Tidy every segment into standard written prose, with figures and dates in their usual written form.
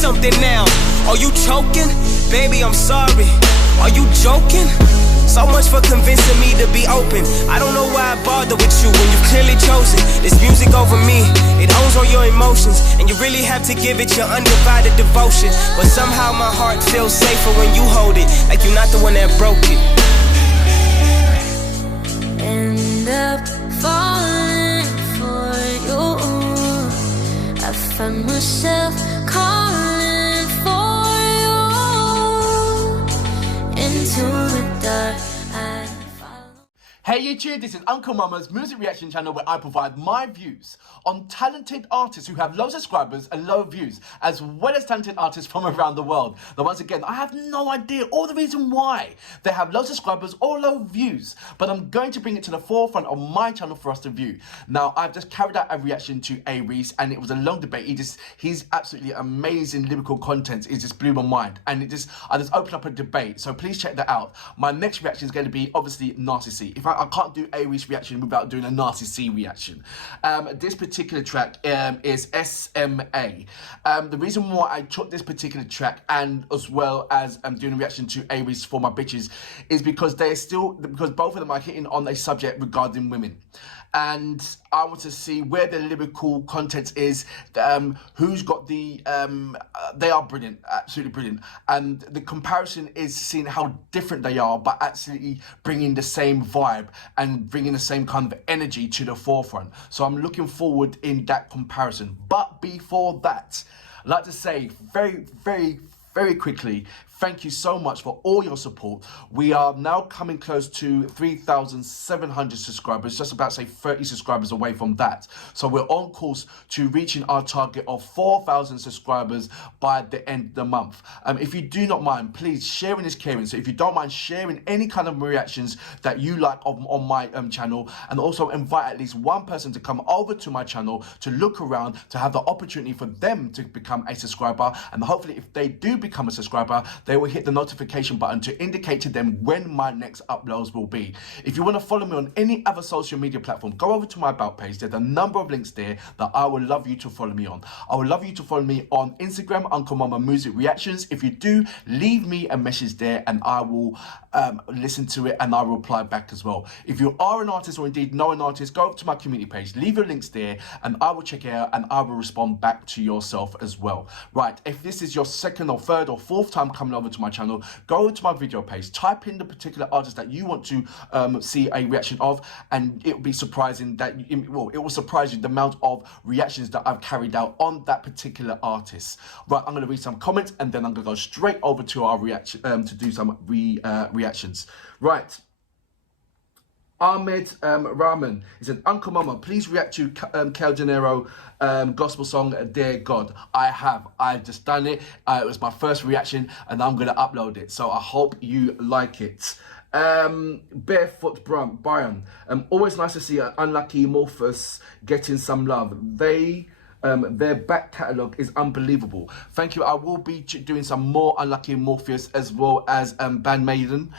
something now. Are you choking? Baby, I'm sorry. Are you joking? So much for convincing me to be open. I don't know why I bother with you when you've clearly chosen this music over me. It owns all your emotions, and you really have to give it your undivided devotion. But somehow my heart feels safer when you hold it, like you're not the one that broke it. End up falling for you. I find myself calling for you into the dark. I follow. Hey YouTube, this is Uncle Mama's music reaction channel where I provide my views on talented artists who have low subscribers and low views, as well as talented artists from around the world. Now once again, I have no idea or the reason why they have low subscribers or low views, but I'm going to bring it to the forefront of my channel for us to view. Now I've just carried out a reaction to A Reese, and it was a long debate. He's absolutely amazing lyrical content. It just blew my mind, and I just opened up a debate. So please check that out. My next reaction is going to be obviously Nasty C. If I can't do A Reese reaction without doing a Nasty C reaction. This particular track is SMA. The reason why I took this particular track, and as well as doing a reaction to A Reese for my bitches, is because because both of them are hitting on a subject regarding women, and I want to see where the lyrical content is. Who's got the they are brilliant, absolutely brilliant, and the comparison is seeing how different they are, but absolutely bringing the same vibe and bringing the same kind of energy to the forefront. So I'm looking forward in that comparison. But before that, I'd like to say very quickly, thank you so much for all your support. We are now coming close to 3,700 subscribers, just about say 30 subscribers away from that. So we're on course to reaching our target of 4,000 subscribers by the end of the month. If you do not mind, please, sharing is caring. So if you don't mind sharing any kind of reactions that you like on my channel, and also invite at least one person to come over to my channel to look around, to have the opportunity for them to become a subscriber, and hopefully if they do become a subscriber, they will hit the notification button to indicate to them when my next uploads will be. If you want to follow me on any other social media platform, go over to my about page. There's a number of links there that I would love you to follow me on. I would love you to follow me on Instagram, Uncle Mama Music Reactions. If you do, leave me a message there and I will listen to it and I'll reply back as well. If you are an artist or indeed know an artist, go over to my community page, leave your links there and I will check it out and I will respond back to yourself as well. Right, if this is your second or third or fourth time coming over to my channel, go to my video page, type in the particular artist that you want to see a reaction of, and it will be surprising that it will surprise you the amount of reactions that I've carried out on that particular artist. Right, I'm going to read some comments and then I'm going to go straight over to our reaction to do some reactions. Right. Ahmed Rahman, he said, Uncle Mama, please react to Cal Janeiro gospel song, Dear God. I've just done it. It was my first reaction and I'm going to upload it. So I hope you like it. Barefoot Brian, always nice to see Unlucky Morphus getting some love. Their back catalogue is unbelievable. Thank you. I will be doing some more Unlucky Morpheus as well as Bandmaid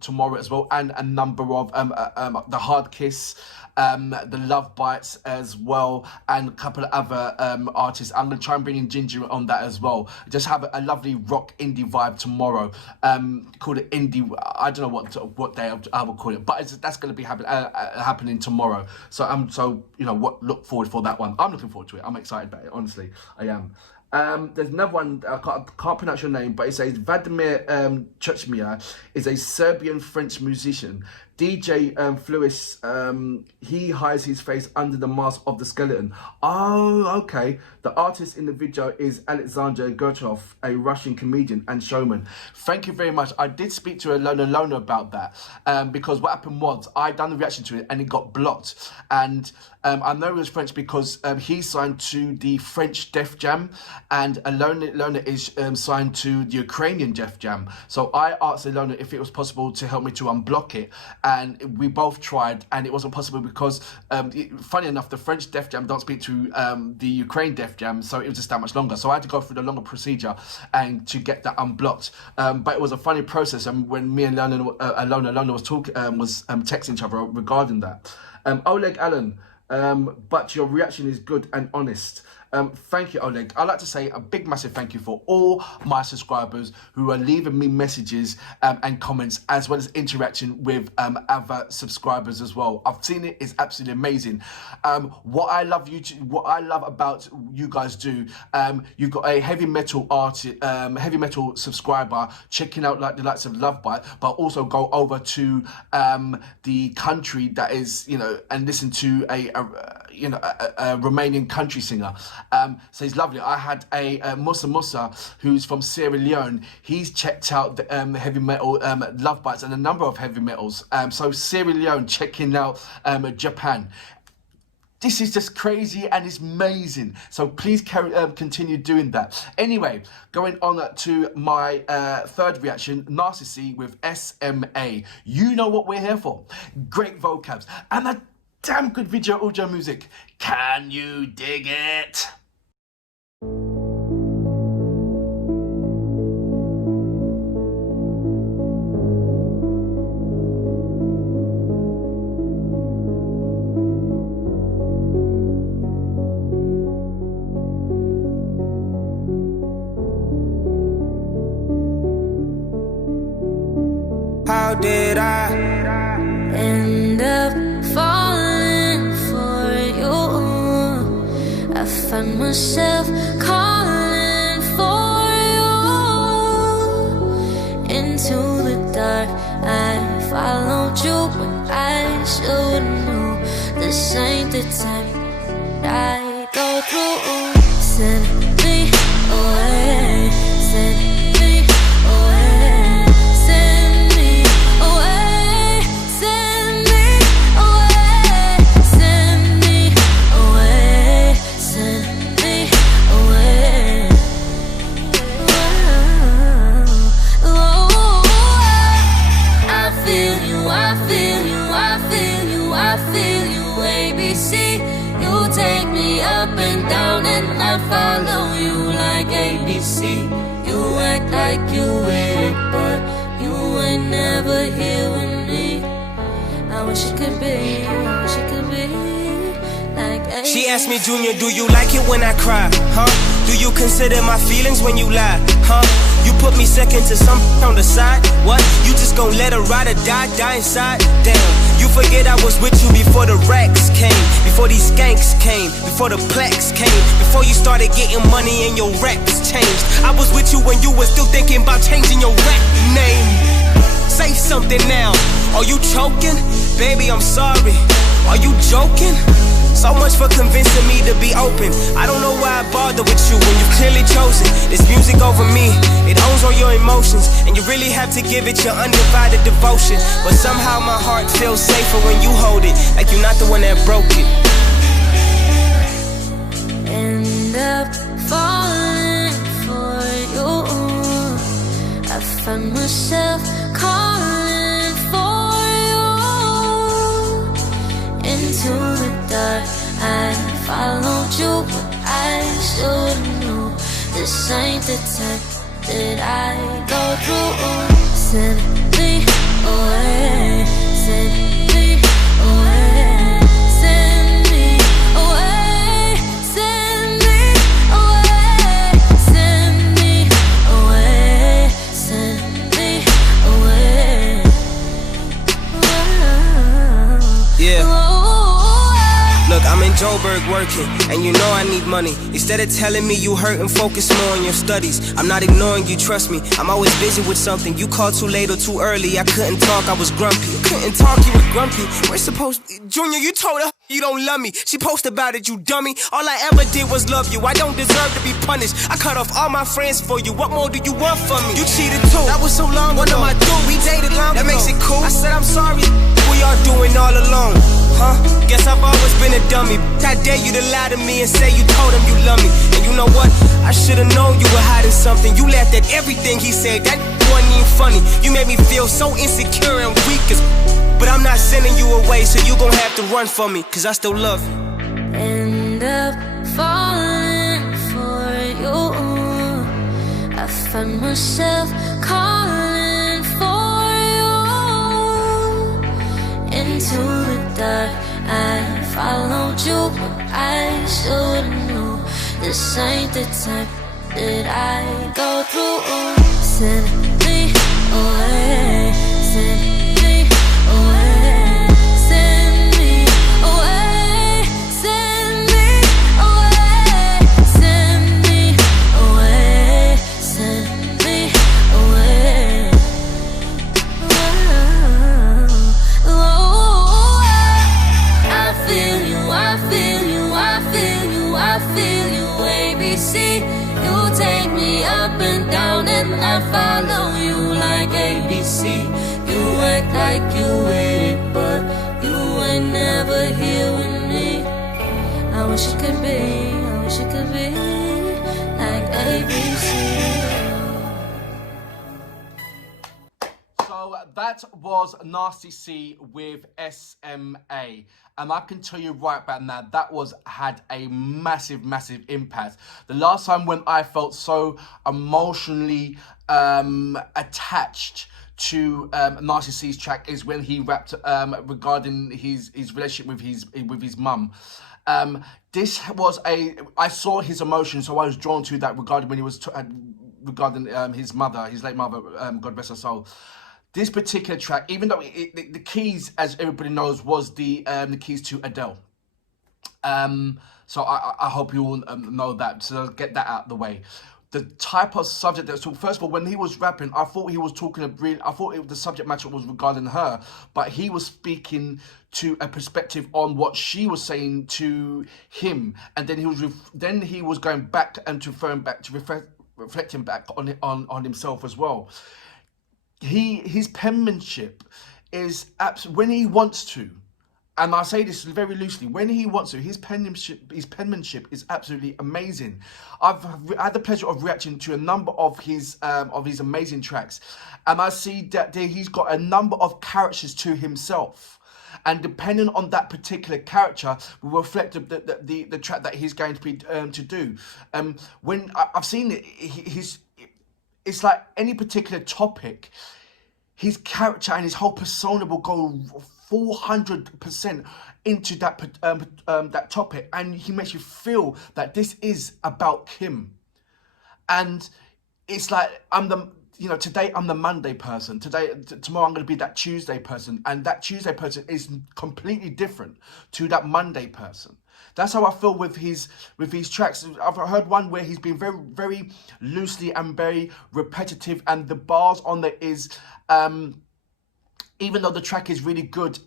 tomorrow as well, and a number of the Hard Kiss, the Love Bites as well, and a couple of other artists. I'm gonna try and bring in Ginger on that as well. Just have a lovely rock indie vibe tomorrow. Call it indie. I don't know what day I will call it, but that's gonna be happening tomorrow. So look forward for that one. I'm looking forward to it. I'm excited about it. Honestly, I am. There's another one, I can't pronounce your name, but it says Vladimir Chuchmia is a Serbian French musician. DJ Fluis, he hides his face under the mask of the skeleton. Oh, okay. The artist in the video is Alexander Gertov, a Russian comedian and showman. Thank you very much. I did speak to Lona about that, because what happened was I done the reaction to it and it got blocked. And I know it was French because he signed to the French Def Jam, and Lona is signed to the Ukrainian Def Jam. So I asked Lona if it was possible to help me to unblock it, and we both tried and it wasn't possible because funny enough, the French Def Jam don't speak to the Ukraine Def Jam, so it was just that much longer. So I had to go through the longer procedure and to get that unblocked. But it was a funny process, and when me and Lona was talking, was texting each other regarding that. Oleg Allen, but your reaction is good and honest. Thank you, Oleg. I'd like to say a big, massive thank you for all my subscribers who are leaving me messages and comments, as well as interaction with other subscribers as well. I've seen it; it's absolutely amazing. What I love about you guys do. You've got a heavy metal artist, heavy metal subscriber checking out like the likes of Love Bite, but also go over to the country that is, and listen to a Romanian country singer. So he's lovely. I had a Musa who's from Sierra Leone. He's checked out the heavy metal Love Bites and a number of heavy metals. So Sierra Leone checking out Japan. This is just crazy and it's amazing. So please continue doing that. Anyway, going on to my third reaction, Narcissy with SMA. You know what we're here for. Great vocabs and a damn good video audio music. Can you dig it? How did I end up falling for you? I find myself calling for you. Into the dark, I followed you when I should know this ain't the time I go through. Send me away, send me away, send me away, send me away, send me away, send me away. I feel you, I feel you, I feel you, I feel you, ABC. You take me up and down and I follow you like ABC. You act like you with it, but you ain't never here with me. I wish it could be, I wish it could be like ABC. She asked me, Junior, do you like it when I cry, huh? Do you consider my feelings when you lie, huh? You put me second to some on the side, what? You just gon' let her ride or die inside? Damn, you forget I was with you before the racks came, before these skanks came, before the plex came, before you started getting money and your raps changed. I was with you when you were still thinking about changing your rap name. Say something now, are you choking? Baby, I'm sorry, are you joking? So much for convincing me to be open. I don't know why I bother with you when you've clearly chosen this music over me. It owns all your emotions, and you really have to give it your undivided devotion. But somehow my heart feels safer when you hold it, like you're not the one that broke it. End up falling for you. I find myself calling for you. Into the dark, I followed you, but I should've known this ain't the time that I go through. Send me away, send me away, send me away, send me away, send me away, send me away. Yeah. Look, I'm in Joburg working, and you know I need money. Instead of telling me you hurt and focus more on your studies, I'm not ignoring you, trust me. I'm always busy with something. You called too late or too early. I couldn't talk, I was grumpy. I couldn't talk, you were grumpy. We're supposed... Junior, you told her you don't love me. She posted about it, you dummy. All I ever did was love you. I don't deserve to be punished. I cut off all my friends for you. What more do you want from me? You cheated too. That was so long ago. What am I doing? We dated long ago. That makes it cool. I said I'm sorry. We are doing all alone, huh? Guess I've always been a dummy. I dare you to lie to me and say you told him you love me. And you know what? I should've known you were hiding something. You laughed at everything he said. That wasn't even funny. You made me feel so insecure and weak as... But I'm not sending you away, so you gon' have to run for me, cause I still love you. End up falling for you. I find myself calling for you. Into the dark, I followed you, but I should've knew this ain't the type that I go through. Send me away, send me away, send me away, send me away, send me away, send me away. I feel you, I feel you, I feel you, I feel you, ABC. You take me up and down and I follow you like ABC. You act like you with it, but you ain't never here with me. I wish it could be, I wish it could be like ABC. So that was Nasty C with SMA. And I can tell you right back now, that had a massive, massive impact. The last time when I felt so emotionally attached to Nasty C's track is when he rapped regarding his relationship with his mum. This was I saw his emotion, so I was drawn to that regarding when he was regarding his mother, his late mother, God rest her soul. This particular track, even though the keys, as everybody knows, was the keys to Adele. So I hope you all know that. So get that out of the way. The type of subject that, so first of all, when he was rapping, I thought he was talking the subject matter was regarding her, but he was speaking to a perspective on what she was saying to him, and then he was going back and reflecting back on himself as well. His penmanship is when he wants to, and I say this very loosely, when he wants to, his penmanship is absolutely amazing. I've had the pleasure of reacting to a number of his amazing tracks, and I see that he's got a number of characters to himself. And depending on that particular character, will reflect the track that he's going to be to do. When I've seen it, it's like any particular topic, his character and his whole persona will go 400% into that topic, and he makes you feel that this is about Kim. And it's like today I'm the Monday person. Tomorrow I'm going to be that Tuesday person, and that Tuesday person is completely different to that Monday person. That's how I feel with his tracks. I've heard one where he's been very, very loosely and very repetitive, and the bars on there is, even though the track is really good,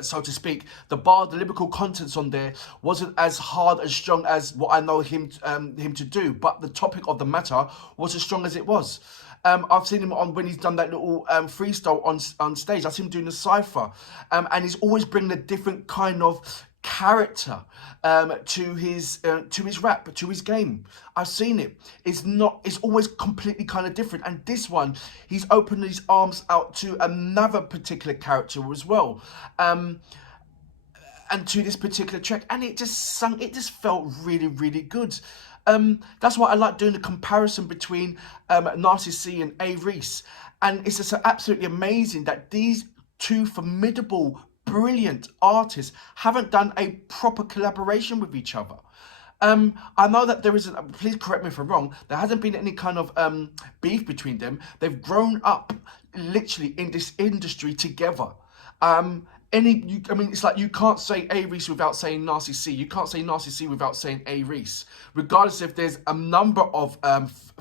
so to speak, the lyrical contents on there wasn't as hard, as strong as what I know him to do. But the topic of the matter was as strong as it was. I've seen him when he's done that little freestyle on stage. I've seen him doing the cypher, and he's always bringing a different kind of character to his rap, to his game. I've seen it. It's always completely kind of different. And this one, he's opened his arms out to another particular character as well. And to this particular track, and it just felt really, really good. That's why I like doing the comparison between Nasty C and A. Reese. And it's just absolutely amazing that these two formidable, brilliant artists haven't done a proper collaboration with each other. I know that there isn't, please correct me if I'm wrong, there hasn't been any kind of beef between them. They've grown up literally in this industry together. It's like you can't say A. Reese without saying Nasty C. You can't say Nasty C without saying A. Reese. Regardless if there's a number of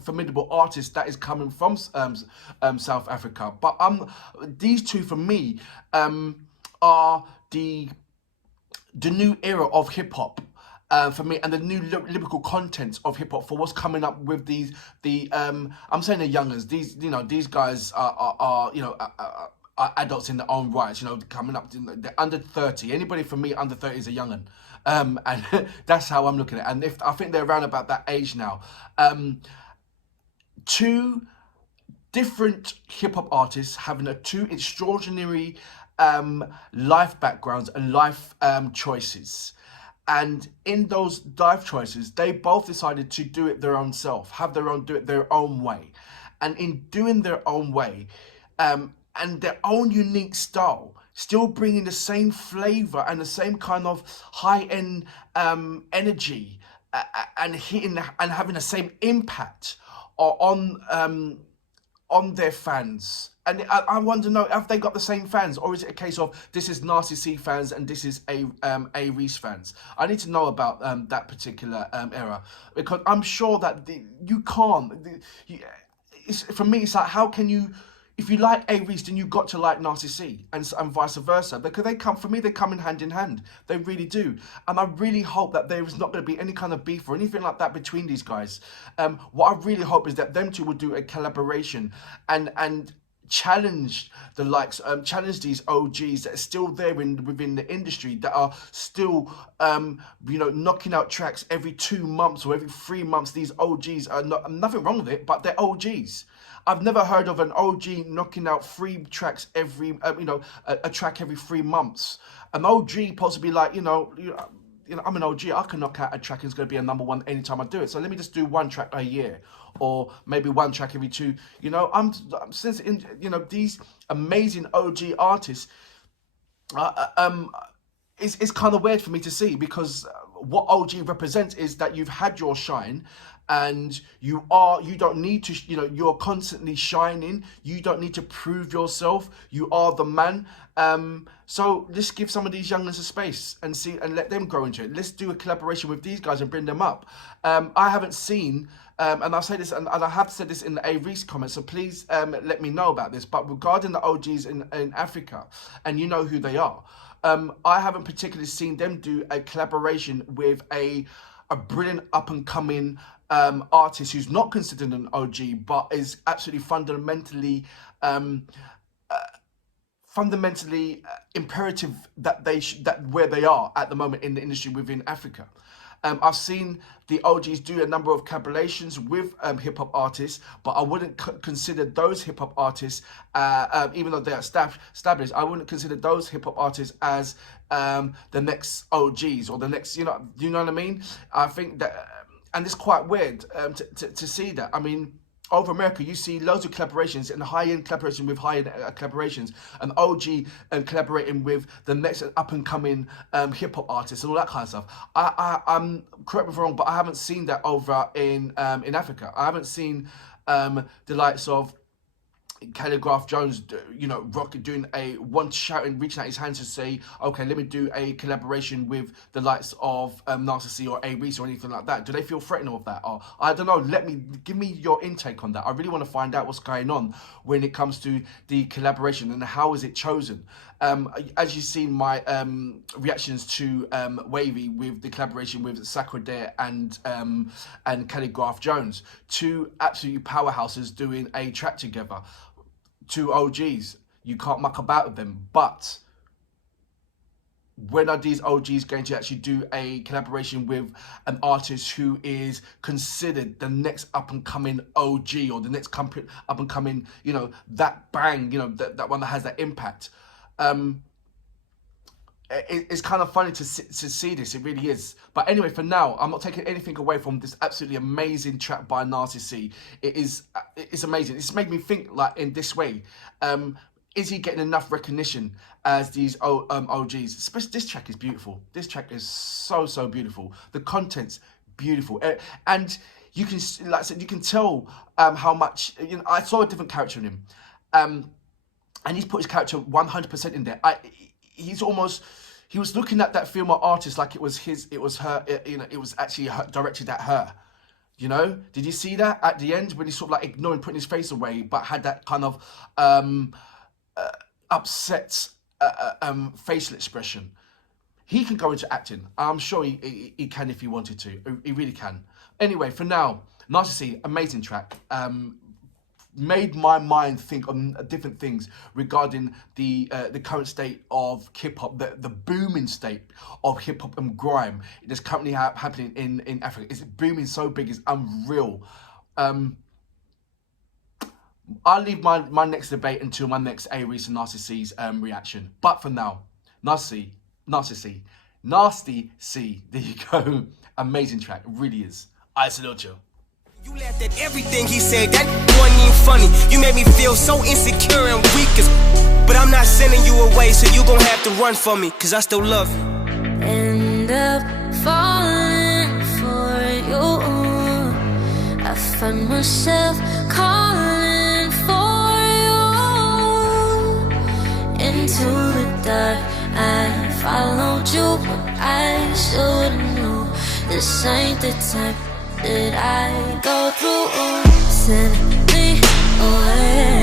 formidable artists that is coming from South Africa. But these two, for me, are the new era of hip-hop. For me, and the new lyrical contents of hip hop for what's coming up with I'm saying the youngers. These guys are adults in their own rights. Coming up, they're under 30. Anybody for me under 30 is a young'un, and that's how I'm looking at it. And I think they're around about that age now. Two different hip hop artists having two extraordinary life backgrounds and life choices. And in those life choices, they both decided to do it their own self, do it their own way. And in doing their own way, and their own unique style, still bringing the same flavor and the same kind of high-end energy and hitting and having the same impact on their fans. And I wonder, no, have they got the same fans, or is it a case of this is Nasty C fans and this is A Reese fans? I need to know about that particular era, because I'm sure that you can't. For me, it's like, how can you? If you like A Reese, then you've got to like Nasty C, and vice versa. Because they come, for me, they come in hand. They really do. And I really hope that there is not going to be any kind of beef or anything like that between these guys. What I really hope is that them two will do a collaboration and challenge the likes, challenge these OGs that are still there within the industry, that are still, knocking out tracks every 2 months or every 3 months. These OGs are nothing wrong with it, but they're OGs. I've never heard of an OG knocking out 3 tracks every, a track every 3 months. An OG possibly like, I'm an OG. I can knock out a track and it's going to be a #1 anytime I do it. So let me just do 1 track a year, or maybe 1 track every 2. I'm since these amazing OG artists. It's kind of weird for me to see, because what OG represents is that you've had your shine, and you don't need to, you're constantly shining. You don't need to prove yourself. You are the man. So let's give some of these youngsters a space and see, and let them grow into it. Let's do a collaboration with these guys and bring them up. I haven't seen, and I've said this, and I have said this in the A Reese comments, so please let me know about this. But regarding the OGs in Africa, and you know who they are, I haven't particularly seen them do a collaboration with a brilliant up-and-coming artist who's not considered an OG, but is absolutely fundamentally imperative that where they are at the moment in the industry within Africa. I've seen the OGs do a number of collaborations with hip-hop artists, but I wouldn't consider those hip-hop artists, even though they're established, I wouldn't consider those hip-hop artists as the next OGs or the next, you know what I mean? I think that, and it's quite weird to see that. I mean, over America, you see loads of collaborations, and high-end collaboration with high-end collaborations, and OG collaborating with the next up-and-coming hip-hop artists and all that kind of stuff. I'm correct me if I'm wrong, but I haven't seen that over in Africa. I haven't seen the likes of Calligraph Jones, Rocket doing shouting, reaching out his hands to say, okay, let me do a collaboration with the likes of Nasty C or A Reese or anything like that. Do they feel threatened of that? Or I don't know. Give me your intake on that. I really want to find out what's going on when it comes to the collaboration, and how is it chosen. As you've seen my reactions to Wavy with the collaboration with Sacredare and Calligraph Jones, 2 absolute powerhouses doing a track together. 2 OGs, you can't muck about with them. But when are these OGs going to actually do a collaboration with an artist who is considered the next up-and-coming OG, or the next up-and-coming, that bang, that one that has that impact? It's kind of funny to see this. It really is. But anyway, for now, I'm not taking anything away from this absolutely amazing track by Nasty C. It's amazing. It's made me think, like, in this way. Is he getting enough recognition as these OGs? Especially, this track is beautiful. This track is so beautiful. The content's beautiful, and you can, like I said, you can tell how much. I saw a different character in him, and he's put his character 100% in there. He was looking at that female artist like it was her, it was actually directed at her. Did you see that at the end when he sort of like ignoring, putting his face away, but had that kind of upset facial expression? He can go into acting. I'm sure he can if he wanted to. He really can. Anyway, for now, Nasty C, amazing track. Made my mind think on different things regarding the current state of hip hop, the booming state of hip hop and grime that's currently happening in Africa. It's booming so big, it's unreal. I'll leave my next debate until my next A Reese and Nasty C's reaction. But for now, Nasty C, there you go. Amazing track, it really is. I salute you. You laughed at everything he said, that wasn't even funny. You made me feel so insecure and weak as. But I'm not sending you away, so you gon' have to run for me, cause I still love you. End up falling for you. I find myself calling for you. Into the dark, I followed you, but I should've known this ain't the type that I go through. Send me away.